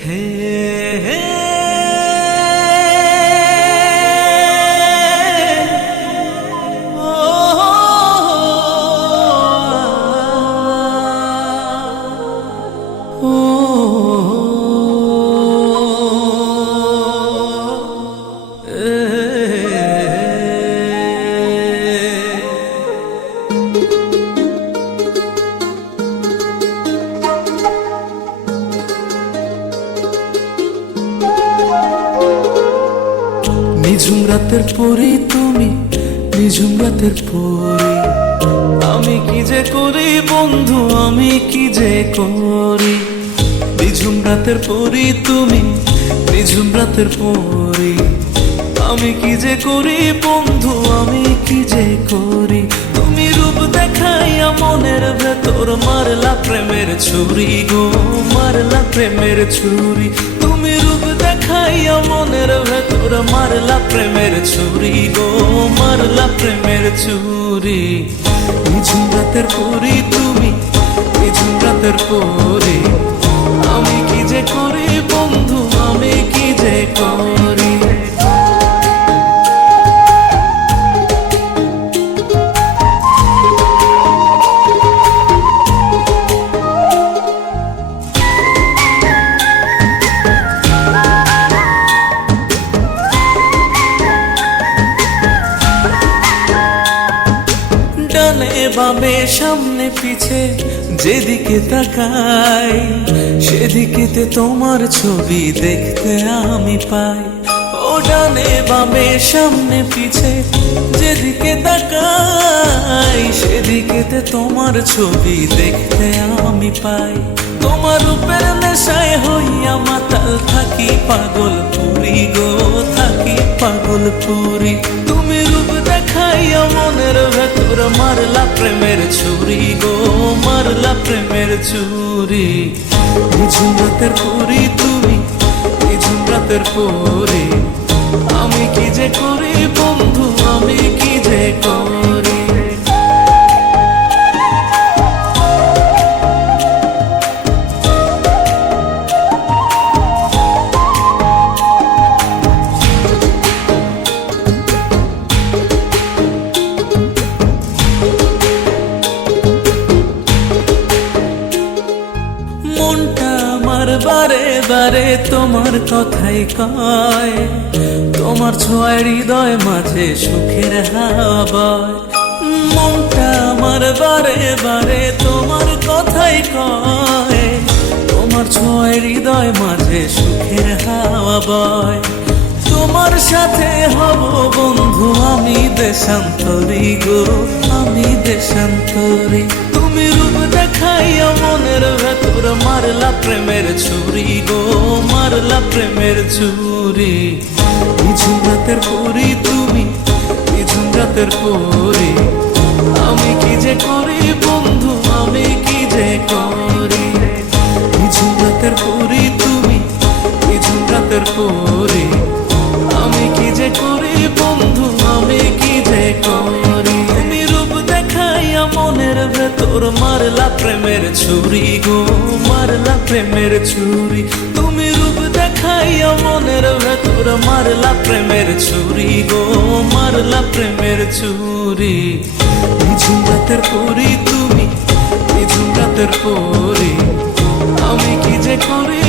হে হে নিঝুম রাতের পরি তুমি, নিঝুম রাতের পরি। আমি কি যে করি বন্ধু, আমি কি যে করি। নিঝুম রাতের পরি তুমি, নিঝুম রাতের পরি। আমি কি যে করি বন্ধু, আমি কি যে করি। তুমি রূপ দেখাইয়া মনের ভেতর মারলা প্রেমের ছুরি গো, মারলা প্রেমের ছুরি। তুমি রূপ দেখাইয়া মনের ভেতর মারলা প্রেমের ছুরি গো, মারলা প্রেমের ছুরি। নিঝুম রাতের পরি তুমি, নিঝুম রাতের পরি। আমি কি যে করি বন্ধু, আমি কি যে করি। ডানে বামে সামনে পিছে যেদিকে তাকাই, সেদিকেতে তোমার ছবি দেখতে আমি পাই। ও ডানে বামে সামনে পিছে যেদিকে তাকাই, সেদিকেতে তোমার ছবি দেখতে আমি পাই। তোমার রূপের নেশায় হইয়া মাতাল থাকি পাগল পুরি গো, থাকি পাগল পুরি। তুমি রূপ দেখাইয়া মনের ভেতর মারলা প্রেমের ছুরি গো, মারলা প্রেমের ছুরি। নিঝুম রাতের পরি তুমি, নিঝুম রাতের পরি। আমি কি যে করি বন্ধু, আমি কি যে করি। মনটা আমার বারে বারে তোমার কথাই কয়, তোমার ছোঁয়ায় হৃদয় মাঝে সুখের হাওয়া বয়। মনটা আমার বারে বারে তোমার কথাই কয়, তোমার ছোঁয়ায় হৃদয় মাঝে সুখের হাওয়া বয়। তোমার সাথে হব বন্ধু আমি দেশান্তরী গো, আমি দেশান্তরী। তুমি রূপ দেখাইয়া মনের ভেতর মারলা প্রেমের ছুরি গো, মারলা প্রেমের ছুরি। নিঝুম রাতের পরি তুমি, নিঝুম রাতের পরি। আমি কি যে করি বন্ধু, আমি কি যে করি। নিঝুম রাতের পরি তুমি, নিঝুম রাতের পরি। আমি কি যে করি বন্ধু, আমি কি যে করি। তুমি রূপ দেখাইয়া মনের ভেতর মারলা প্রেমের ছুরি গো, মারলা প্রেমের ছুরি। তুমি রূপ দেখাইয়া মনের ভেতর মারলা প্রেমের ছুরি গো, মারলা প্রেমের ছুরি। নিঝুম রাতের পরি তুমি, নিঝুম রাতের পরি। আমি কি যে করি